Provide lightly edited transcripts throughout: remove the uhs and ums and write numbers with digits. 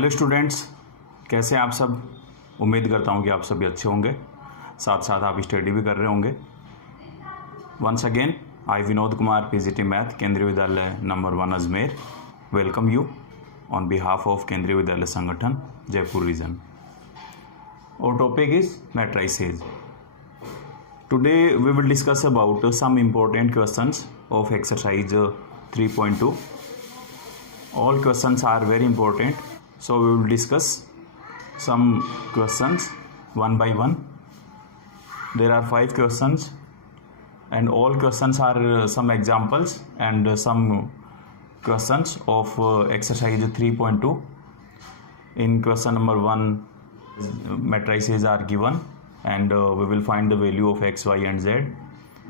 Hello students, कैसे हैं आप सब। उम्मीद करता हूं कि आप सभी अच्छे होंगे, साथ साथ आप स्टडी भी कर रहे होंगे। Once again I Vinod Kumar, PGT math, Kendriya Vidyalaya number 1 Ajmer, welcome you on behalf of Kendriya Vidyalaya Sangathan Jaipur region. Our topic is matrices. Today we will discuss about some important questions of exercise 3.2. All questions are very important, so we will discuss some questions one by one. There are 5 questions and all questions are some examples and some questions of exercise 3.2. In question number 1, matrices are given and we will find the value of x, y and z.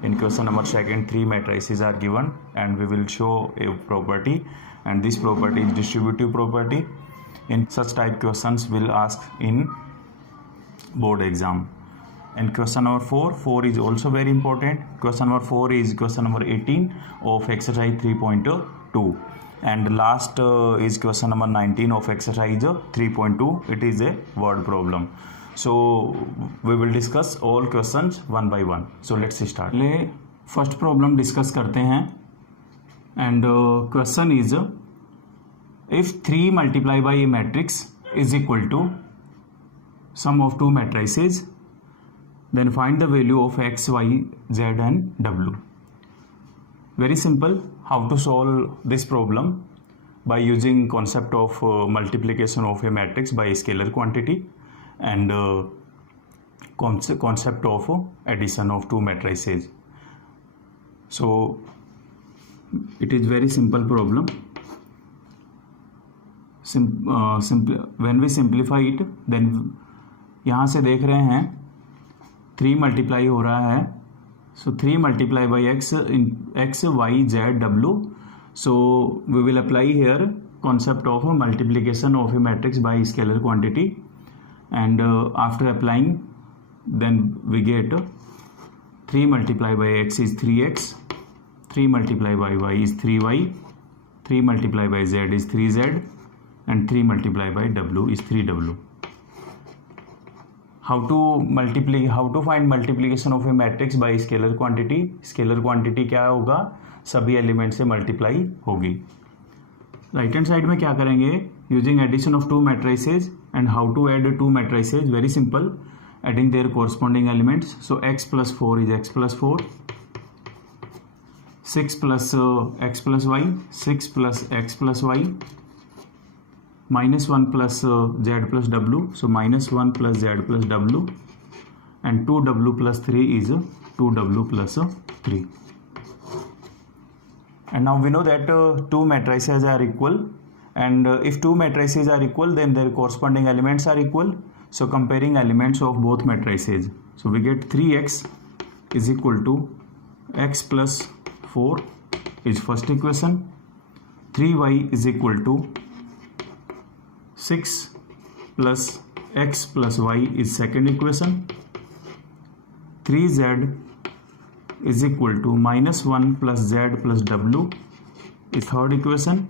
In question number 2, 3 matrices are given and we will show a property, and this property is distributive property. In such type questions will ask in board exam. And question number 4 is also very important. Question number 4 is question number 18 of exercise 3.2. And last is question number 19 of exercise 3.2. It is a word problem. So we will discuss all questions one by one. So let's start. ले first problem discuss करते हैं. And question is, if 3 multiplied by a matrix is equal to sum of 2 matrices, then find the value of x, y, z and w. Very simple. How to solve this problem? By using concept of multiplication of a matrix by scalar quantity and concept of addition of 2 matrices. So it is very simple problem. When we simplify it, then यहाँ से देख रहे हैं 3 multiply हो रहा है. So 3 multiplied by x in x, y, z, w. So we will apply here concept of multiplication of a matrix by scalar quantity, and after applying, then we get 3 multiplied by x is 3x, 3 multiplied by y is 3y, 3 multiplied by z is 3z, and 3 multiplied by w is 3w. How to find multiplication of a matrix by scalar quantity? Scalar quantity क्या होगा? सभी element से multiply होगी. Right hand side में क्या करेंगे? Using addition of 2 matrices. And how to add 2 matrices? Very simple. Adding their corresponding elements. So x plus 4 is x plus 4, 6 plus x plus y, 6 plus x plus y, minus 1 plus z plus w, so minus 1 plus z plus w, and 2w plus 3 is 2w plus 3. And now we know that 2 matrices are equal, and if 2 matrices are equal, then their corresponding elements are equal. So comparing elements of both matrices, so we get 3x is equal to x plus 4 is first equation, 3y is equal to 6 plus x plus y is second equation, 3z is equal to minus 1 plus z plus w is third equation,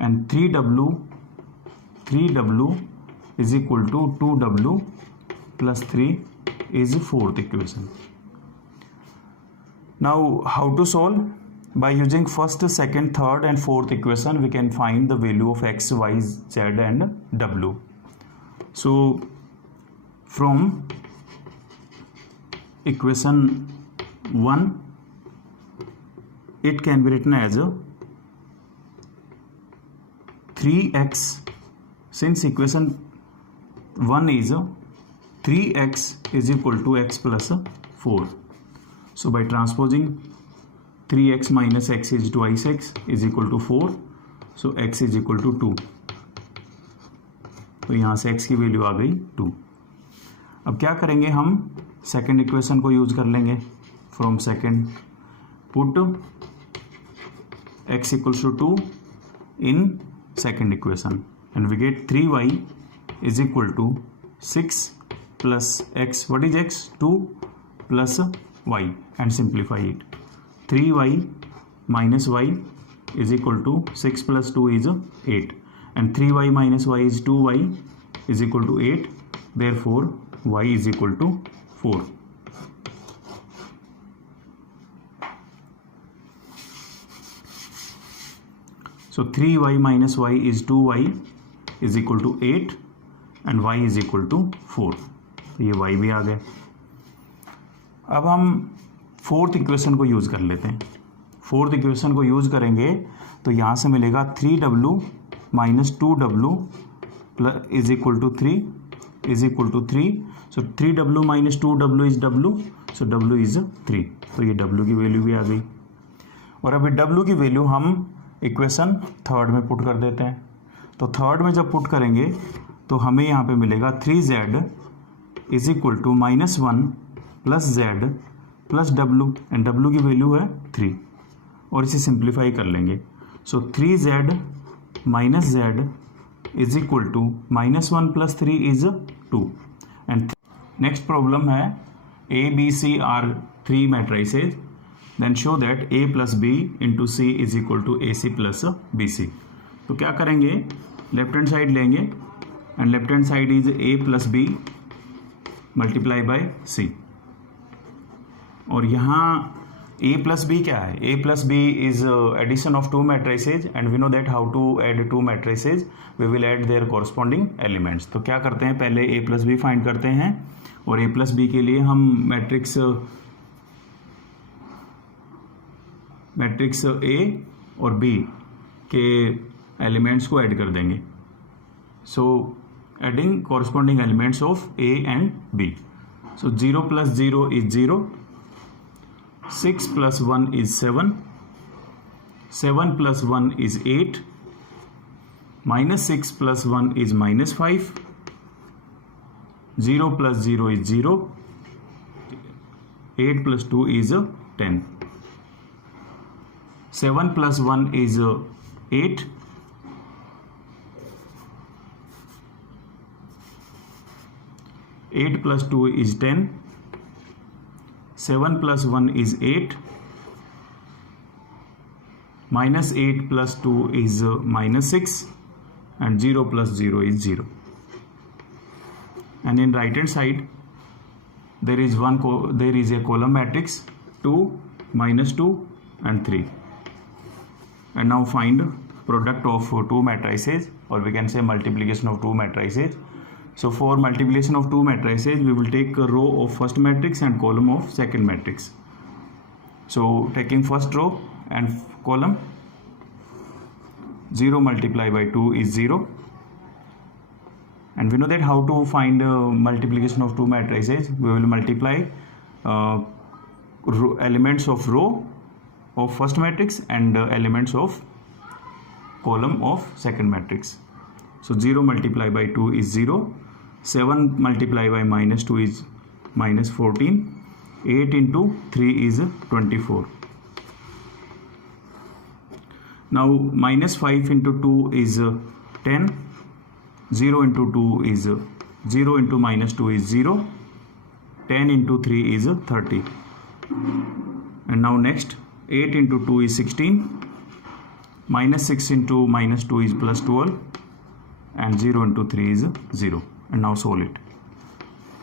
and 3w is equal to 2w plus 3 is fourth equation. Now how to solve? By using first, second, third and fourth equation, we can find the value of x, y, z and w. So from equation 1, it can be written as 3x. Since equation 1 is 3x is equal to x plus 4. So by transposing 3x minus x is twice x is equal to 4. So x is equal to 2. तो यहाँ से x की value आ गई 2. अब क्या करेंगे? हम second equation को यूज कर लेंगे. From second put x equals to 2 in second equation, and we get 3y is equal to 6 plus x. What is x? 2 plus y, and simplify it. 3y minus y is equal to 6 plus 2 is 8, and 3y minus y is 2y is equal to 8. Therefore y is equal to 4. So 3y minus y is 2y is equal to 8 and y is equal to 4. तो ये y भी आ गया. अब हम fourth equation को use कर लेते हैं. फोर्थ इक्वेशन को यूज़ करेंगे तो यहाँ से मिलेगा 3w minus 2w plus is equal to 3 is equal to 3. So 3w minus 2w is w. So w is 3. तो ये w की वैल्यू भी आ गई. और अभी w की वैल्यू हम इक्वेशन थर्ड में पुट कर देते हैं. तो थर्ड में जब पुट करेंगे तो हमें यहाँ पे मिलेगा 3z is equal to -1 plus z plus w and w की वैल्यू है 3. और इसे सिंप्लीफाई कर लेंगे. So 3z minus z is equal to -1 plus 3 is 2. And next problem है a b c are 3 matrices. Then show that a plus b into c is equal to ac plus bc. तो क्या करेंगे, left hand side लेंगे and left hand side is a plus b multiply by c. और यहाँ a plus b क्या है, a plus b is addition of 2 matrices and we know that how to add 2 matrices. We will add their corresponding elements. तो क्या करते हैं, पहले a plus b find करते हैं और a प्लस b के लिए हम मैट्रिक्स A और B के एलिमेंट्स को ऐड कर देंगे. So adding corresponding elements of A and B. So 0 plus 0 is 0, 6 plus 1 is 7, 7 plus 1 is 8, -6 plus 1 is -5, 0 plus 0 is 0, 8 plus 2 is 10. 7 plus 1 is 8. 8 plus 2 is 10. 7 plus 1 is 8. -8 plus 2 is -6 and 0 plus 0 is 0. And in right hand side there is a column matrix 2, -2 and 3. And now find product of 2 matrices, or we can say multiplication of 2 matrices. So for multiplication of 2 matrices we will take a row of first matrix and column of second matrix. So taking first row and column, 0 multiplied by 2 is 0. And we know that how to find multiplication of 2 matrices. We will multiply elements of row of first matrix and elements of column of second matrix. So 0 multiplied by 2 is 0, 7 multiplied by -2 is -14, 8 into 3 is 24. Now -5 into 2 is 10, 0 into 2 is 0 into -2 is 0, 10 into 3 is 30. And now next 8 into 2 is 16, -6 into -2 is +12 and 0 into 3 is 0. And now solve it.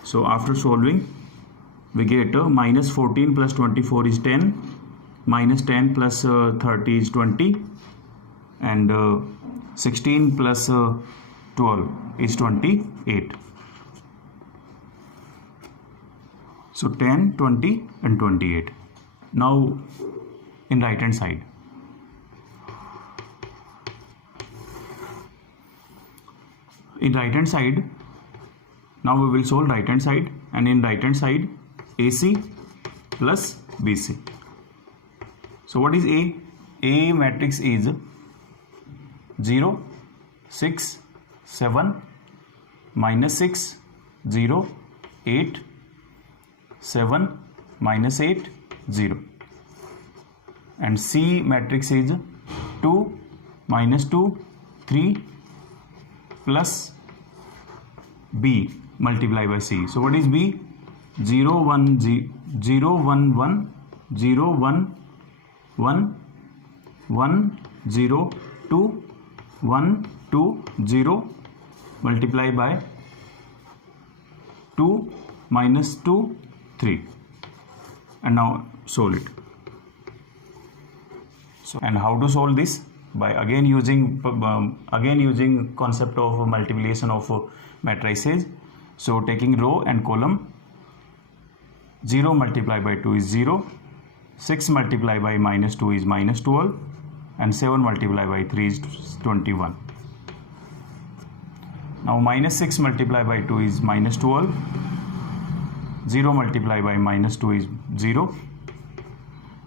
So after solving we get -14 plus 24 is 10, -10 plus 30 is 20 and 16 plus 12 is 28. So 10, 20 and 28. Now in right hand side, now we will solve right hand side, and in right hand side AC plus BC. So what is A? A matrix is 0, 6, 7, -6, 0, 8, 7, -8, 0. And C matrix is 2, -2, 3 plus B multiplied by C. So what is B? 0, 1, 0, 1, 1, 0, 1, 1, 1, 0, 2, 1, 2 0 multiply by 2 minus 2 3, and now solve it. So, and how to solve this? By again using concept of multiplication of matrices. So taking row and column, 0 multiplied by 2 is 0, 6 multiplied by minus 2 is minus 12, and 7 multiplied by 3 is 21. Now minus 6 multiplied by 2 is minus 12, 0 multiplied by minus 2 is 0,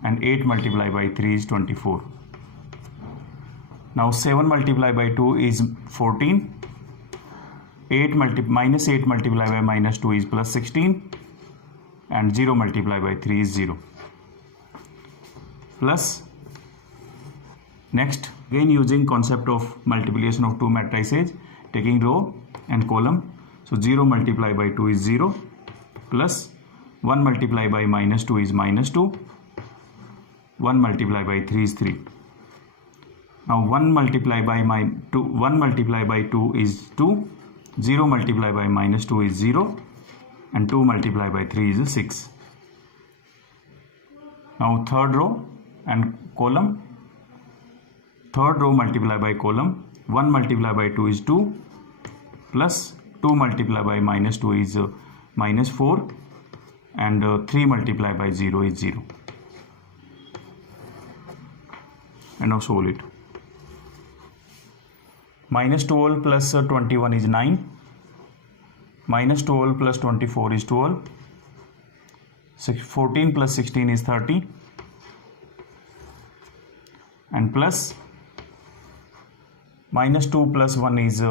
and 8 multiplied by 3 is 24. Now 7 multiplied by 2 is 14, minus 8 multiplied by minus 2 is plus 16, and 0 multiplied by 3 is 0. Plus, next again using concept of multiplication of two matrices, taking row and column. So 0 multiplied by 2 is 0, plus 1 multiplied by minus 2 is minus 2, 1 multiplied by 3 is 3. Now 1 multiplied by 2 is 2, 0 multiplied by minus 2 is 0, and 2 multiplied by 3 is 6. Now third row and column, third row multiplied by column, 1 multiplied by 2 is 2, plus 2 multiplied by minus 2 is minus 4, and 3 multiplied by 0 is 0. And now solve it. Minus 12 plus 21 is 9, minus 12 plus 24 is 12, 14 plus 16 is 30, and plus minus 2 plus 1 is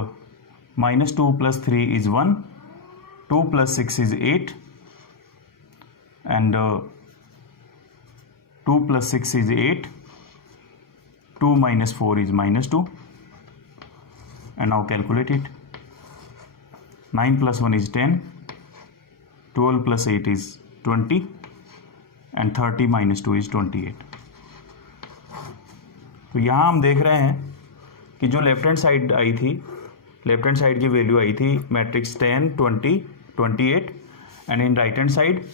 minus 2 plus 3 is 1, 2 plus 6 is 8, and 2 plus 6 is 8, 2 minus 4 is minus 2, and now calculate it. 9 plus 1 is 10, 12 plus 8 is 20, and 30 minus 2 is 28. तो यहाँ हम देख रहे हैं कि जो left hand side आई थी, लेफ्ट हैंड साइड की वैल्यू आई थी matrix 10 20 28, and in right hand side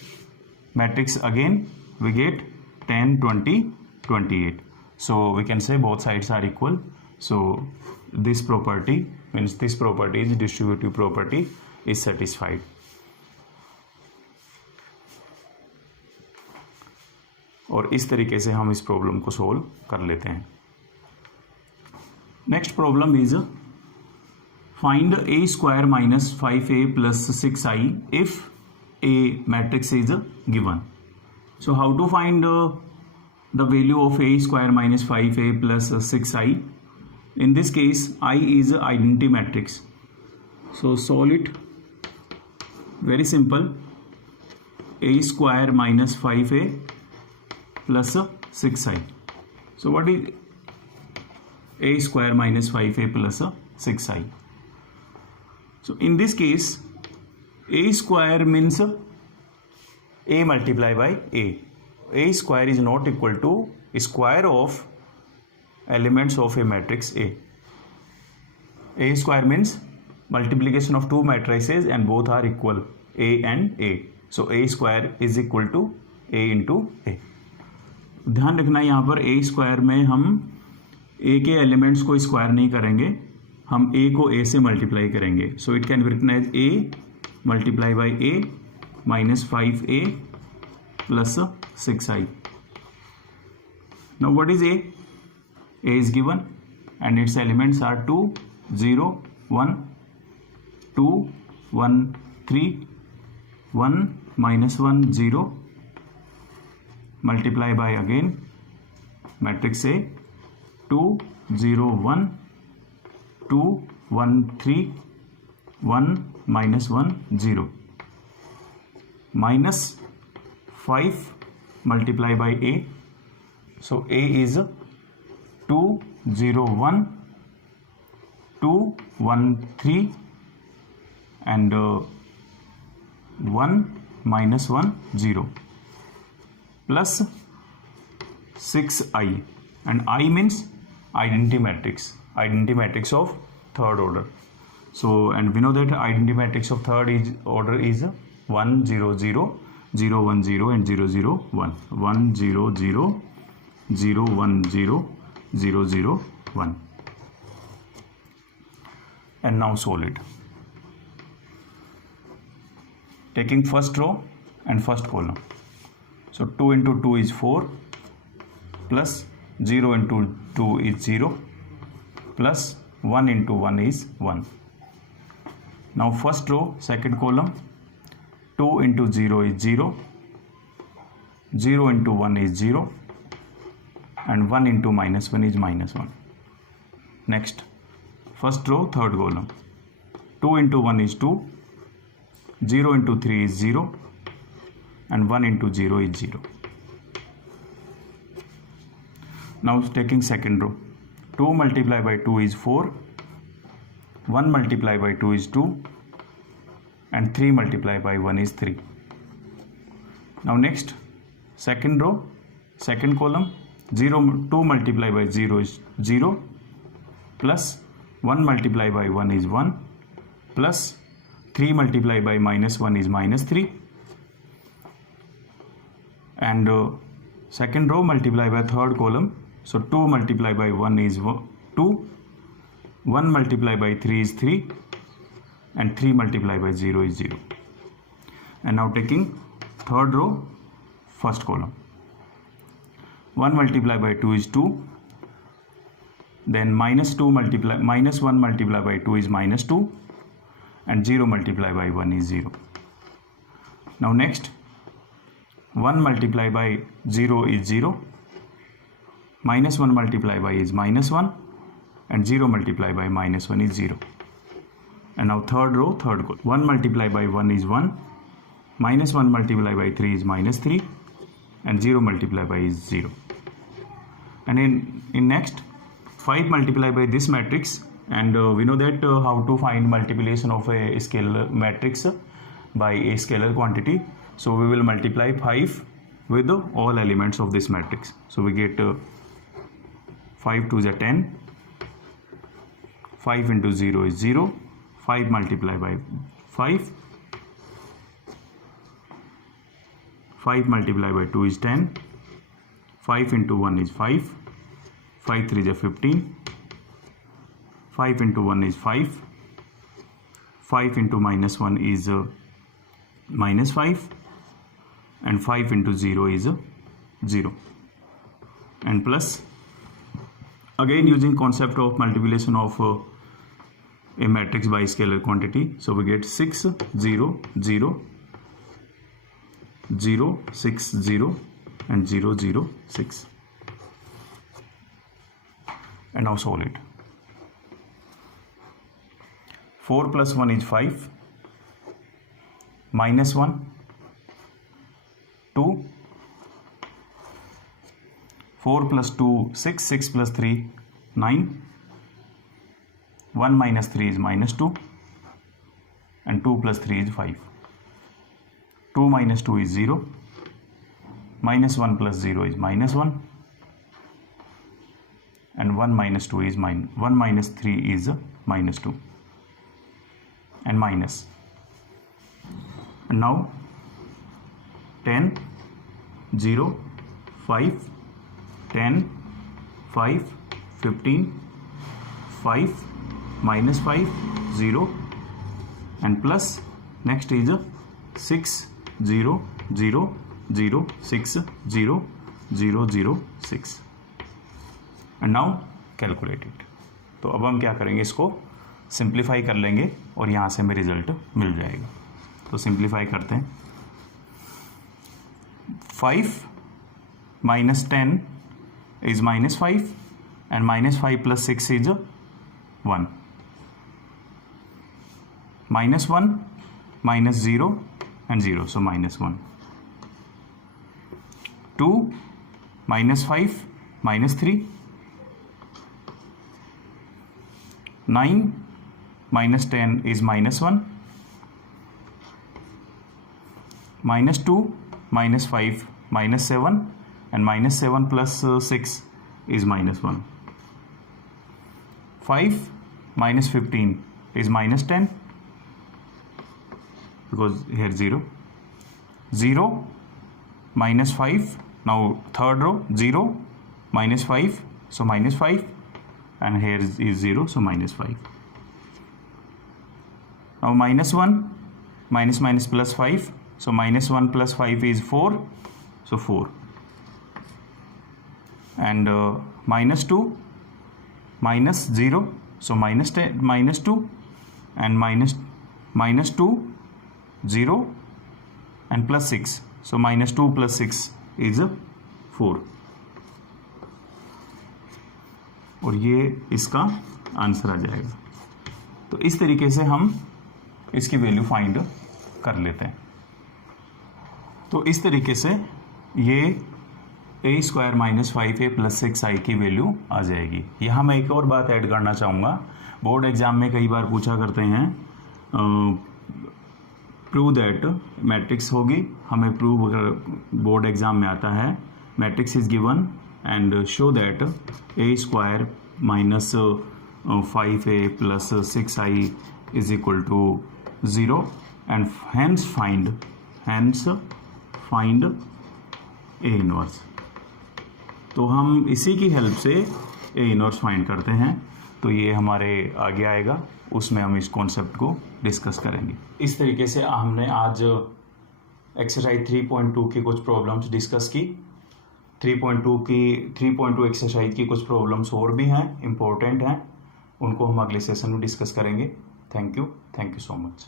matrix again we get 10 20 28. So we can say both sides are equal. So this property means this property is distributive property is satisfied. और इस तरीके से हम इस problem को solve कर लेते हैं. Next problem is find a square minus 5a plus 6i if a matrix is given. So how to find the value of a square minus 5a plus 6i? In this case, I is identity matrix. So solve it. Very simple. A square minus 5a plus 6i. So what is a square minus 5a plus 6i? So in this case, a square means a multiplied by a. A square is not equal to square of elements of a matrix A. A square means multiplication of two matrices and both are equal, A and A. So A square is equal to A into A. ध्यान रखना यहाँ पर A square में हम A के elements को square नहीं करेंगे, हम A को A से मल्टीप्लाई करेंगे. So it can be written as A multiply by A minus 5A plus 6i. Now what is A? A is given and its elements are 2 0 1 2 1 3 1 minus 1 0 multiply by again matrix A 2 0 1 2 1 3 1 minus 1 0 minus 5 multiply by A. So A is 2 0 1 2 1 3 and 1 minus 1 0 plus 6i, and I means identity matrix of third order. So, and we know that identity matrix of third order is 1 0 0 0 1 0 and 0 0 1 1 0 0 0 1 0 0 0 1. And now solve it. Taking first row and first column. So 2 into 2 is 4 plus 0 into 2 is 0 plus 1 into 1 is 1. Now first row, second column, 2 into 0 is 0, 0 into 1 is 0 and 1 into minus 1 is minus 1. Next, first row, third column, 2 into 1 is 2, 0 into 3 is 0 and 1 into 0 is 0. Now taking second row, 2 multiplied by 2 is 4, 1 multiplied by 2 is 2 and 3 multiplied by 1 is 3. Now next, second row, second column, 2 multiplied by 0 is 0 plus 1 multiplied by 1 is 1 plus 3 multiplied by minus 1 is minus 3 and second row multiplied by third column. So 2 multiplied by 1 is 2, 1 multiplied by 3 is 3 and 3 multiplied by 0 is 0. And now taking third row, first column, 1 multiplied by 2 is 2, then minus 1 multiplied by 2 is minus 2 and 0 multiplied by 1 is 0. Now next, 1 multiplied by 0 is 0, minus 1 multiplied by is minus 1 and 0 multiplied by minus 1 is 0. And now third row, third column, 1 multiplied by 1 is 1, minus 1 multiplied by 3 is minus 3 and 0 multiplied by is 0. And in next, 5 multiplied by this matrix, and we know that how to find multiplication of a scalar matrix by a scalar quantity. So we will multiply 5 with all elements of this matrix. So we get 5 to the 10, 5 into 0 is 0, 5 multiplied by 5, 5 multiplied by 2 is 10, 5 into 1 is 5, 5 3 is 15, 5 into 1 is 5, 5 into minus 1 is minus 5 and 5 into 0 is 0 and plus, again using concept of multiplication of a matrix by scalar quantity. So we get 6 0 0 0 6 0 and 0 0 6. And now solve it. 4 plus 1 is 5, minus 1 2, 4 plus 2 6, 6 plus 3 9, 1 minus 3 is minus 2 and 2 plus 3 is 5. 2 minus 2 is 0, minus 1 plus 0 is minus 1 and 1 minus 2 is 1 minus 3 is minus 2 and minus. And now 10 0 5 10 5 15 5 minus 5 0 and plus, next is 6 0 0 0 6 0 0 0 6 and now calculate it. तो अब हम क्या करेंगे, इसको simplify कर लेंगे और यहाँ से हमें रिजल्ट मिल जाएगा. तो सिंप्लीफाई करते हैं. 5 minus 10 is minus 5 and minus 5 plus 6 is 1. Minus 1 minus 0 and 0, so minus 1. 2 minus 5 minus 3. 9 minus 10 is minus 1. Minus 2 minus 5 minus 7 and minus 7 plus 6 is minus 1. 5 minus 15 is minus 10 because here 0 minus 5. Now third row 0 minus 5, so minus 5, and here is 0, so minus 5. Now minus 1 minus plus 5, so minus 1 plus 5 is 4, so 4. And minus 2 minus 0, so minus 10 minus 2, and minus 2 0 and plus 6, so minus 2 plus 6 is 4. और ये इसका answer आ जाएगा। तो इस तरीके से हम इसकी वैल्यू फाइंड कर लेते हैं। तो इस तरीके से ये a square minus 5a plus 6i की वैल्यू आ जाएगी। यहाँ मैं एक और बात ऐड करना चाहूँगा, बोर्ड एग्जाम में कई बार पूछा करते हैं प्रूव दैट मैट्रिक्स होगी, हमें प्रूव अगर बोर्ड एग्जाम में आता है matrix is given and show that a square minus 5a plus 6i is equal to 0 and hence find a inverse। तो हम इसी की हेल्प से a inverse फाइंड करते हैं। तो ये हमारे आगे आएगा, उसमें हम इस कॉन्सेप्ट को डिस्कस करेंगे। इस तरीके से हमने आज एक्सरसाइज 3.2 की कुछ प्रॉब्लम्स डिस्कस की। 3.2 एक्सरसाइज की कुछ प्रॉब्लम्स और भी हैं, इम्पोर्टेंट हैं, उनको हम अगले सेशन में डिस्कस करेंगे। Thank you so much.